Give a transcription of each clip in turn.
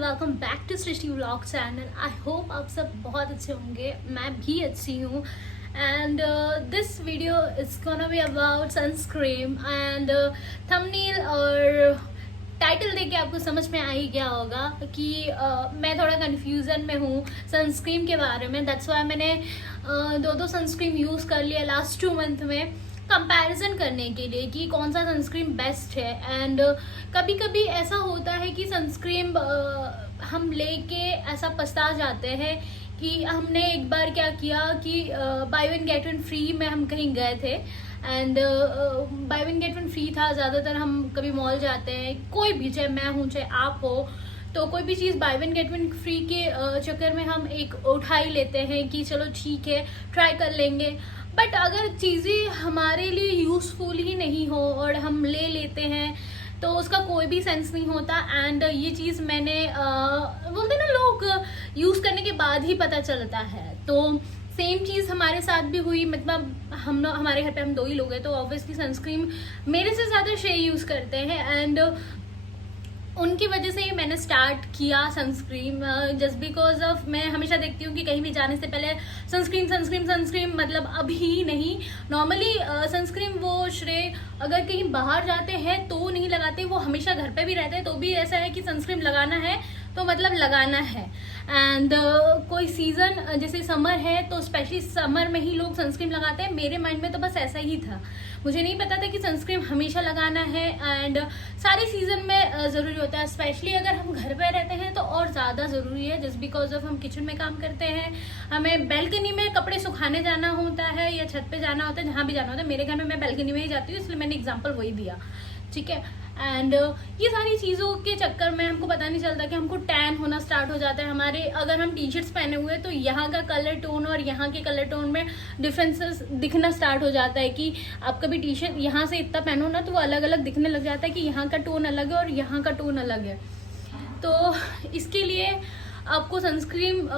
Welcome back to Srishti vlog channel. I hope आप सब बहुत अच्छे होंगे, मैं भी अच्छी हूँ। And this video is gonna be about sunscreen and thumbnail और टाइटल देख के आपको समझ में आ ही गया होगा कि मैं थोड़ा कन्फ्यूज़न में हूँ सनस्क्रीन के बारे में। दैट्स वाई मैंने दो सनस्क्रीन यूज़ कर लिया लास्ट 2 मंथ में कंपैरिजन करने के लिए कि कौन सा सनस्क्रीन बेस्ट है। एंड कभी कभी ऐसा होता है कि सनस्क्रीन हम लेके ऐसा पछता जाते हैं कि हमने एक बार क्या किया कि bye one get one free में हम कहीं गए थे and bye one get one free था। ज़्यादातर हम कभी मॉल जाते हैं, कोई भी, चाहे मैं हूँ चाहे आप हो, तो कोई भी चीज़ buy one get one free के चक्कर में हम एक उठा ही लेते हैं कि चलो ठीक है ट्राई कर लेंगे। बट अगर चीज़ें हमारे लिए यूज़फुल ही नहीं हो और हम ले लेते हैं तो उसका कोई भी सेंस नहीं होता। एंड ये चीज़ मैंने बोलते ना लोग यूज़ करने के बाद ही पता चलता है, तो सेम चीज़ हमारे साथ भी हुई। मतलब हमारे घर पे हम 2 ही लोग हैं तो ऑब्वियसली सनस्क्रीन मेरे से ज़्यादा श्रेय यूज़ करते हैं एंड उनकी वजह से ही मैंने स्टार्ट किया सनस्क्रीन। जस्ट बिकॉज ऑफ मैं हमेशा देखती हूँ कि कहीं भी जाने से पहले सनस्क्रीन मतलब अभी नहीं, नॉर्मली सनस्क्रीन वो श्रेय अगर कहीं बाहर जाते हैं तो नहीं लगाते, वो हमेशा घर पे भी रहते हैं तो भी ऐसा है कि सनस्क्रीन लगाना है तो मतलब लगाना है। एंड कोई सीज़न जैसे समर है तो स्पेशली समर में ही लोग सनस्क्रीन लगाते हैं। मेरे माइंड में तो बस ऐसा ही था, मुझे नहीं पता था कि सनस्क्रीन हमेशा लगाना है एंड सारे सीज़न में ज़रूरी होता है। स्पेशली अगर हम घर पे रहते हैं तो और ज़्यादा ज़रूरी है, जस्ट बिकॉज ऑफ हम किचन में काम करते हैं, हमें बैल्कनी में कपड़े सुखाने जाना होता है या छत पे जाना होता है, जहाँ भी जाना होता है। मेरे घर में मैं बैल्कनी में ही जाती हूँ इसलिए मैंने एग्जाम्पल वही दिया, ठीक है। एंड ये सारी चीज़ों के चक्कर में हमको पता नहीं चलता कि हमको टैन होना स्टार्ट हो जाता है हमारे। अगर हम टी शर्ट्स पहने हुए तो यहाँ का कलर टोन और यहाँ के कलर टोन में डिफरेंसेस दिखना स्टार्ट हो जाता है कि आप कभी टी शर्ट यहाँ से इतना पहनो ना तो वो अलग अलग दिखने लग जाता है कि यहाँ का टोन अलग है और यहाँ का टोन अलग है। तो इसके लिए आपको सनस्क्रीन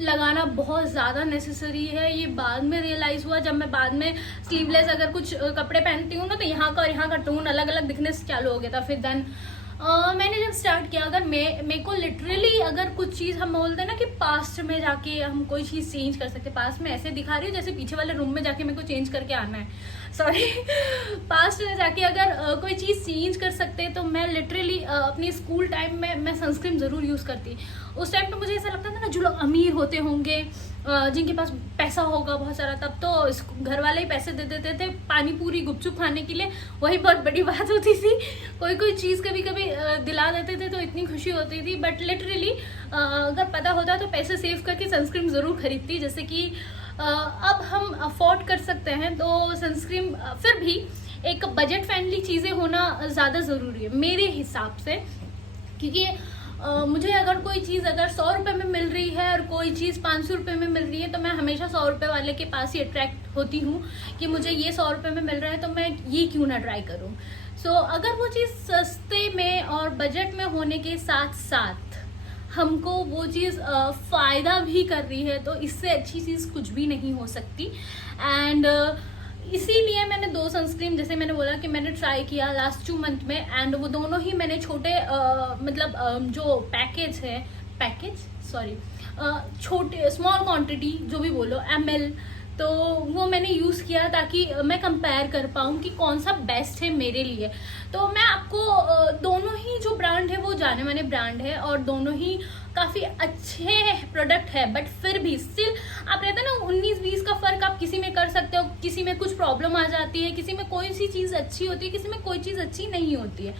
लगाना बहुत ज़्यादा नेसेसरी है। ये बाद में रियलाइज़ हुआ जब मैं बाद में स्लीवलेस अगर कुछ कपड़े पहनती हूँ ना तो यहाँ का और यहाँ का टोन अलग अलग दिखने से चालू हो गया था। फिर देन मैंने जब स्टार्ट किया, अगर मेरे को लिटरली अगर कुछ चीज़ हम बोलते हैं ना कि पास्ट में जाके हम कोई चीज़ चेंज कर सकते, पास्ट में ऐसे दिखा रही हूँ जैसे पीछे वाले रूम में जाके मेरे को चेंज करके आना है, सॉरी पास्ट में जाके अगर कोई चीज़ चेंज कर सकते तो मैं लिटरली अपनी स्कूल टाइम में मैं सनस्क्रीन ज़रूर यूज़ करती। उस टाइम पे मुझे ऐसा लगता था ना जो लोग अमीर होते होंगे जिनके पास पैसा होगा बहुत सारा, तब तो घर वाले ही पैसे दे देते थे पानी पूरी गुपचुप खाने के लिए, वही बहुत बड़ी बात होती थी। कोई चीज़ कभी कभी दिला देते थे तो इतनी खुशी होती थी। बट लिटरली अगर पता होता तो पैसे सेव करके सनस्क्रीन ज़रूर खरीदती। जैसे कि अब हम अफोर्ड कर सकते हैं तो सनस्क्रीन फिर भी एक बजट फ्रेंडली चीज़ें होना ज़्यादा ज़रूरी है मेरे हिसाब से, क्योंकि मुझे अगर कोई चीज़ अगर 100 रुपये में मिल रही है और कोई चीज़ 500 रुपये में मिल रही है तो मैं हमेशा 100 रुपये वाले के पास ही अट्रैक्ट होती हूँ कि मुझे ये 100 रुपये में मिल रहा है तो मैं ये क्यों ना ट्राई करूँ। सो अगर वो चीज़ सस्ते में और बजट में होने के साथ साथ हमको वो चीज़ फ़ायदा भी कर रही है तो इससे अच्छी चीज़ कुछ भी नहीं हो सकती। एंड इसीलिए मैंने 2 सनस्क्रीन, जैसे मैंने बोला कि मैंने ट्राई किया लास्ट 2 मंथ में एंड वो दोनों ही मैंने छोटे जो छोटे स्मॉल क्वांटिटी जो भी बोलो ml, तो वो मैंने यूज़ किया ताकि मैं कंपेयर कर पाऊँ कि कौन सा बेस्ट है मेरे लिए। तो मैं आपको दोनों ही जो ब्रांड है वो जाने माने ब्रांड है और दोनों ही काफ़ी अच्छे प्रोडक्ट है। बट फिर भी स्टिल आप रहते हैं ना 19-20 का फ़र्क आप किसी में कर सकते हो, किसी में कुछ प्रॉब्लम आ जाती है, किसी में कोई सी चीज़ अच्छी होती है, किसी में कोई चीज़ अच्छी नहीं होती है,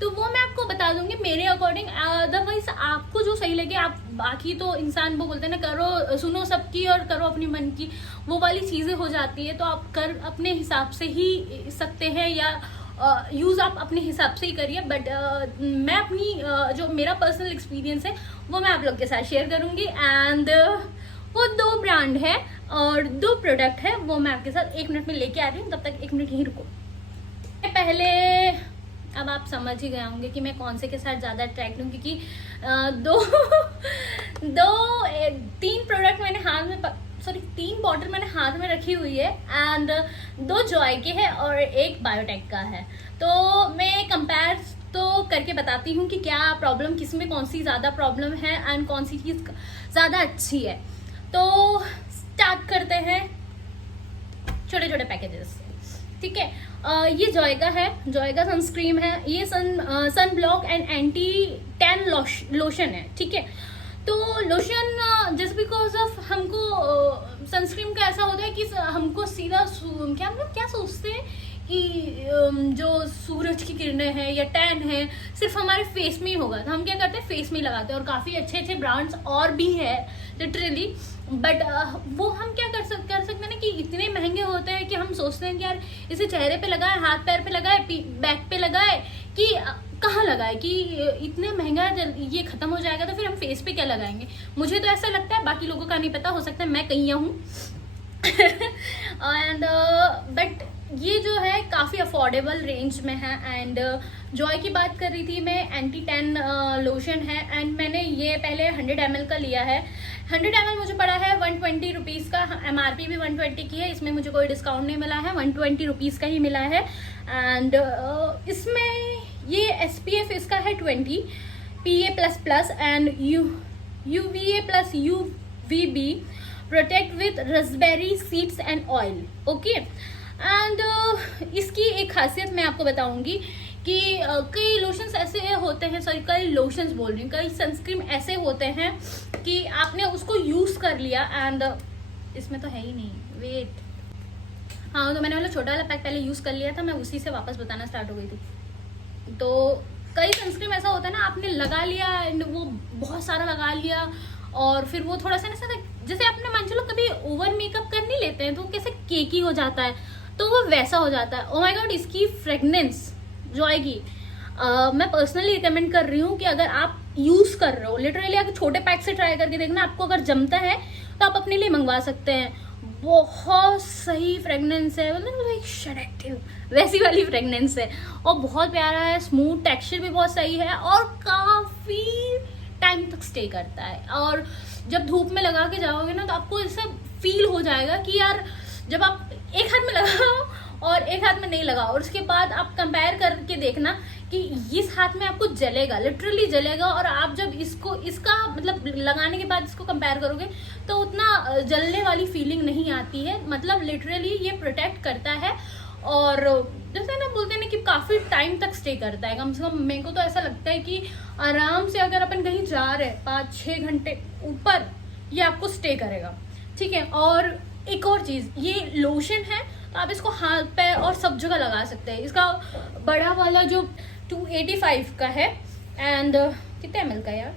तो वो मैं आपको बता दूंगी मेरे अकॉर्डिंग। अदरवाइज आपको जो सही लगे आप, बाकी तो इंसान वो बोलते हैं ना करो सुनो सबकी और करो अपनी मन की, वो वाली चीज़ें हो जाती है। तो आप कर अपने हिसाब से ही सकते हैं या यूज़ आप अपने हिसाब से ही करिए। बट मैं अपनी जो मेरा पर्सनल एक्सपीरियंस है वो मैं आप लोग के साथ शेयर करूँगी। एंड वो 2 ब्रांड है और 2 प्रोडक्ट है वो मैं आपके साथ 1 मिनट में लेके आ रही हूँ, तब तक 1 मिनट यहीं रुको। पहले अब आप समझ ही गए होंगे कि मैं कौन से के साथ ज़्यादा अट्रैक्ट हूँ, क्योंकि 3 प्रोडक्ट मैंने हाथ में 3 बॉटल मैंने हाथ में रखी हुई है एंड 2 जॉय के हैं और 1 बायोटेक का है। तो मैं कंपेयर तो करके बताती हूँ कि क्या प्रॉब्लम, किस में कौन सी ज़्यादा प्रॉब्लम है एंड कौन सी चीज़ ज़्यादा अच्छी है। तो स्टार्ट करते हैं छोटे छोटे पैकेजेस। ठीक है, ये जॉयगा है, जॉयगा सनस्क्रीन है, ये sun block and anti tan lotion है। ठीक है, तो लोशन जस्ट बिकॉज ऑफ हमको सनस्क्रीन का ऐसा होता है कि हमको सीधा क्या हम लोग क्या सोचते हैं कि जो सूरज की किरणें हैं या टैन है सिर्फ हमारे फेस में ही होगा, तो हम क्या करते हैं फेस में ही लगाते हैं। और काफ़ी अच्छे अच्छे ब्रांड्स और भी है लिटरली, बट वो हम क्या कर सकते हैं ना कि इतने महंगे होते हैं कि हम सोचते हैं कि यार इसे चेहरे पे लगाए, हाथ पैर पे लगाए, बैक पे लगाए, कि कहाँ लगाए, कि इतने महंगा ये खत्म हो जाएगा तो फिर हम फेस पे क्या लगाएंगे। मुझे तो ऐसा लगता है, बाकी लोगों का नहीं पता, हो सकता है मैं कहीं हूँ एंड बट ये जो है काफ़ी अफोर्डेबल रेंज में है। एंड जॉय की बात कर रही थी मैं, एंटी टैन लोशन है एंड मैंने ये पहले 100 ml का लिया है। 100 ml मुझे पड़ा है 120 रुपीज़ का, MRP भी 120 की है, इसमें मुझे कोई डिस्काउंट नहीं मिला है, 120 रुपीज़ का ही मिला है। एंड इसमें ये SPF इसका है 20 PA++ and UVA+ UVB protect with raspberry seeds and oil. Okay, and इसकी एक खासियत मैं आपको बताऊंगी कि कई लोशंस ऐसे होते हैं, सॉरी कई लोशंस बोल रही हूँ, कई सनस्क्रीन ऐसे होते हैं कि आपने उसको यूज़ कर लिया एंड इसमें तो है ही नहीं, वेट, हाँ तो मैंने वाला छोटा वाला पैक पहले यूज़ कर लिया था, मैं उसी से वापस बताना स्टार्ट हो गई थी। तो कई सनस्क्रीन ऐसा होता है ना, आपने लगा लिया एंड वो बहुत सारा लगा लिया और फिर वो थोड़ा सा ना, जैसे आपने मान चलो कभी ओवर मेकअप कर नहीं लेते हैं तो कैसे केकी हो जाता है, तो वो वैसा हो जाता है। ओ माय गॉड, इसकी फ्रेगनेंस जो आएगी मैं पर्सनली रिकमेंड कर रही हूँ कि अगर आप यूज़ कर रहे हो, लिटरली आप छोटे पैक से ट्राई करके देखना, आपको अगर जमता है तो आप अपने लिए मंगवा सकते हैं। बहुत सही फ्रेगनेंस है, मतलब एक सेडेक्टिव वैसी वाली फ्रेगनेंस है और बहुत प्यारा है, स्मूथ, टेक्सचर भी बहुत सही है और काफ़ी टाइम तक स्टे करता है। और जब धूप में लगा के जाओगे ना तो आपको ऐसा फील हो जाएगा कि यार जब आप एक हाथ में लगाओ और एक हाथ में नहीं लगाओ, और उसके बाद आप कंपेयर करके देखना कि इस हाथ में आपको जलेगा, लिटरली जलेगा, और आप जब इसका मतलब लगाने के बाद इसको कंपेयर करोगे तो उतना जलने वाली फीलिंग नहीं आती है। मतलब लिटरली ये प्रोटेक्ट करता है और जैसे ना बोलते हैं ना कि काफ़ी टाइम तक स्टे करता है, कम से कम मेरे को तो ऐसा लगता है कि आराम से अगर अपन कहीं जा रहे हैं 5-6 घंटे ऊपर ये आपको स्टे करेगा। ठीक है, और एक और चीज़, ये लोशन है तो आप इसको हाथ पैर और सब जगह लगा सकते हैं। इसका बड़ा वाला जो 285 का है एंड कितने ml का यार,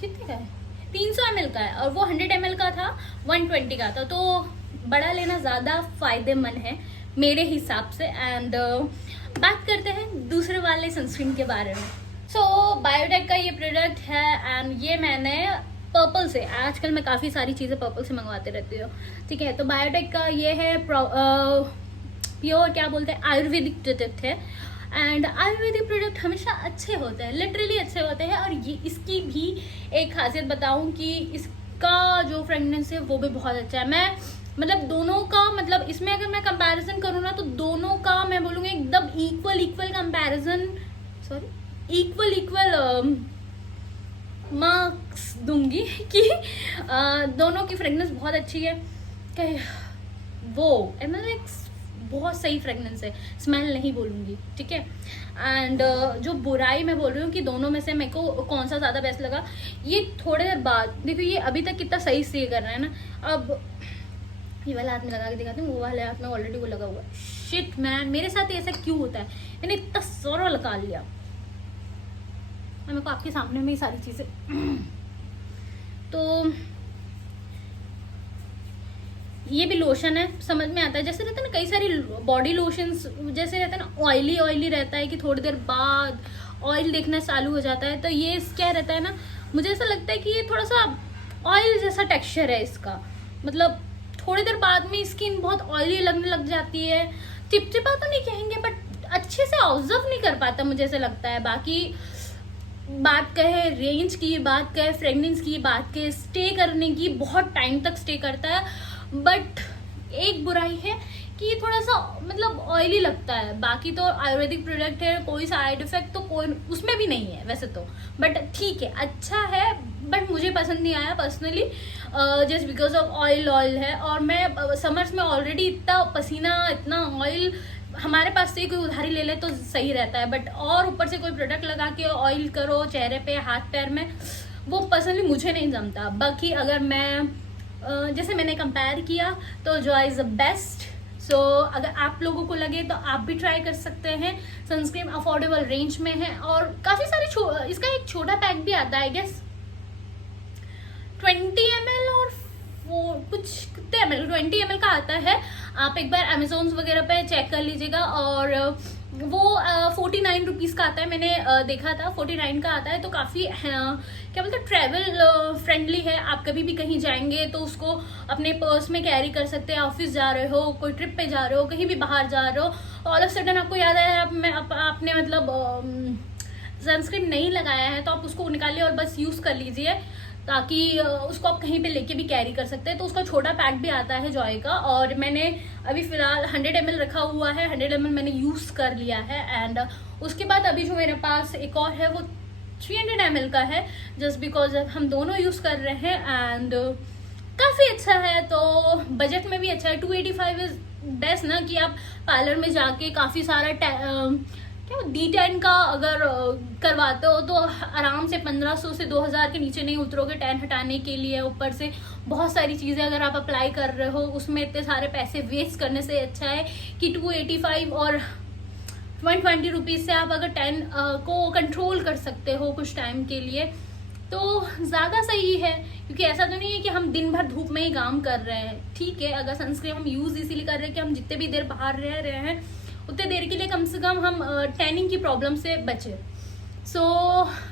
कितने का है, 300 ml का है, और वो 100 ml का था, 120 का था, तो बड़ा लेना ज़्यादा फ़ायदेमंद है मेरे हिसाब से। एंड बात करते हैं दूसरे वाले सनस्क्रीन के बारे में। सो बायोटेक का ये प्रोडक्ट है एंड ये मैंने पर्पल से, आजकल मैं काफ़ी सारी चीज़ें पर्पल से मंगवाते रहती हूँ। ठीक है, तो बायोटेक का ये है प्योर क्या बोलते हैं, आयुर्वेदिक प्रोडक्ट है एंड आयुर्वेदिक प्रोडक्ट हमेशा अच्छे होते हैं, लिटरली अच्छे होते हैं। और ये इसकी भी एक खासियत बताऊँ कि इसका जो फ्रेगनेंस है वो भी बहुत अच्छा है। मैं मतलब दोनों का, मतलब इसमें अगर मैं कंपैरिजन करूँ ना तो दोनों का मैं बोलूँगी एकदम equal comparison, sorry equal marks दूंगी कि दोनों की फ्रेगनेंस बहुत अच्छी है। वो मतलब बहुत सही फ्रेगनेंस है, स्मेल नहीं बोलूँगी। ठीक है, एंड जो बुराई मैं बोल रही हूँ कि दोनों में से मेरे को कौन सा ज़्यादा बेस्ट लगा, ये थोड़ी देर बाद देखो, ये अभी तक कितना सही स्टे कर रहा है ना। अब ये वाला हाथ में लगा के दिखाती हूँ, वो वाले हाथ में ऑलरेडी वो लगा हुआ है। शिट मैन, मेरे साथ ऐसा क्यों होता है, मैंने इतना सारा लगा लिया। मेरे को आपके सामने में ही सारी चीज़ें तो ये भी लोशन है, समझ में आता है। जैसे रहता है ना कई सारी बॉडी लोशंस, जैसे रहता है ना ऑयली रहता है कि थोड़ी देर बाद ऑयल देखना चालू हो जाता है, तो ये क्या रहता है ना, मुझे ऐसा लगता है कि ये थोड़ा सा ऑयल जैसा टेक्सचर है इसका। मतलब थोड़ी देर बाद में स्किन बहुत ऑयली लगने लग जाती है, चिपचिपा तो नहीं कहेंगे बट अच्छे से ऑब्जर्व नहीं कर पाता, मुझे ऐसा लगता है। बाकी बात कहे रेंज की, बात कहे फ्रेगनेंस की, बात कहे स्टे करने की, बहुत टाइम तक स्टे करता है। बट एक बुराई है कि ये थोड़ा सा मतलब ऑयली लगता है। बाकी तो आयुर्वेदिक प्रोडक्ट है, कोई साइड इफेक्ट तो कोई उसमें भी नहीं है वैसे तो, बट ठीक है, अच्छा है, बट मुझे पसंद नहीं आया personally, just because of oil है। और मैं समर्स में ऑलरेडी इतना पसीना, इतना ऑयल, हमारे पास से कोई उधारी ले ले तो सही रहता है, बट और ऊपर से कोई प्रोडक्ट लगा के ऑयल करो चेहरे पे, हाथ पैर में, वो पर्सनली मुझे नहीं जमता। बाकी अगर मैं जैसे मैंने कंपेयर किया तो जॉय इज़ द बेस्ट। सो अगर आप लोगों को लगे तो आप भी ट्राई कर सकते हैं। सनस्क्रीन अफोर्डेबल रेंज में है और काफ़ी सारे इसका एक छोटा पैक भी आता है, आई गेस 20 ml और वो कुछ कितने ml, 20 ml का आता है। आप एक बार अमेजोन वगैरह पे चेक कर लीजिएगा। और वो 49 रुपीज़ का आता है, मैंने देखा था 49 का आता है। तो काफ़ी क्या बोलते हैं, ट्रैवल फ्रेंडली है। आप कभी भी कहीं जाएंगे तो उसको अपने पर्स में कैरी कर सकते हैं। ऑफिस जा रहे हो, कोई ट्रिप पे जा रहे हो, कहीं भी बाहर जा रहे हो, ऑल ऑफ सडन आपको याद आया आपने मतलब सनस्क्रीन नहीं लगाया है, तो आप उसको निकालिए और बस यूज़ कर लीजिए, ताकि उसको आप कहीं पे लेके भी कैरी कर सकते हैं। तो उसका छोटा पैक भी आता है जॉय का, और मैंने अभी फिलहाल 100 ml रखा हुआ है, 100 ml मैंने यूज़ कर लिया है। एंड उसके बाद अभी जो मेरे पास एक और है वो 300 ml का है, जस्ट बिकॉज हम दोनों यूज़ कर रहे हैं। एंड काफ़ी अच्छा है, तो बजट में भी अच्छा है। 285 इज बेस्ट ना, कि आप पार्लर में जाके काफ़ी सारा क्या D10 का अगर करवाते हो तो आराम से 1500 से 2000 के नीचे नहीं उतरोगे टैन हटाने के लिए। ऊपर से बहुत सारी चीज़ें अगर आप अप्लाई कर रहे हो, उसमें इतने सारे पैसे वेस्ट करने से अच्छा है कि 285 और 120 रुपीज़ से आप अगर 10 को कंट्रोल कर सकते हो कुछ टाइम के लिए, तो ज़्यादा सही है। क्योंकि ऐसा तो नहीं है कि हम दिन भर धूप में ही काम कर रहे हैं। ठीक है, अगर सनस्क्रीन हम यूज़ इसीलिए कर रहे हैं कि हम जितने भी देर बाहर रह रहे हैं उतने देर के लिए कम से कम हम टैनिंग की प्रॉब्लम से बचे। सो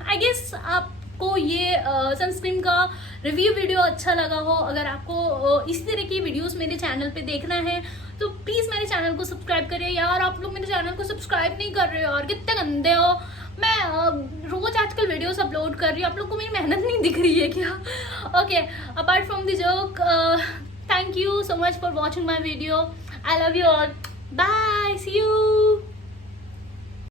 आई गेस आपको ये सनस्क्रीन का रिव्यू वीडियो अच्छा लगा हो। अगर आपको इसी तरह की वीडियोस मेरे चैनल पे देखना है तो प्लीज़ मेरे चैनल को सब्सक्राइब करिए। यार आप लोग मेरे चैनल को सब्सक्राइब नहीं कर रहे हो और कितने गंदे हो। मैं रोज आजकल वीडियोस अपलोड कर रही हूँ, आप लोग को मेरी मेहनत नहीं दिख रही है क्या? Okay, apart from the joke, thank you so much for watching my video. I love you all. Bye. See you.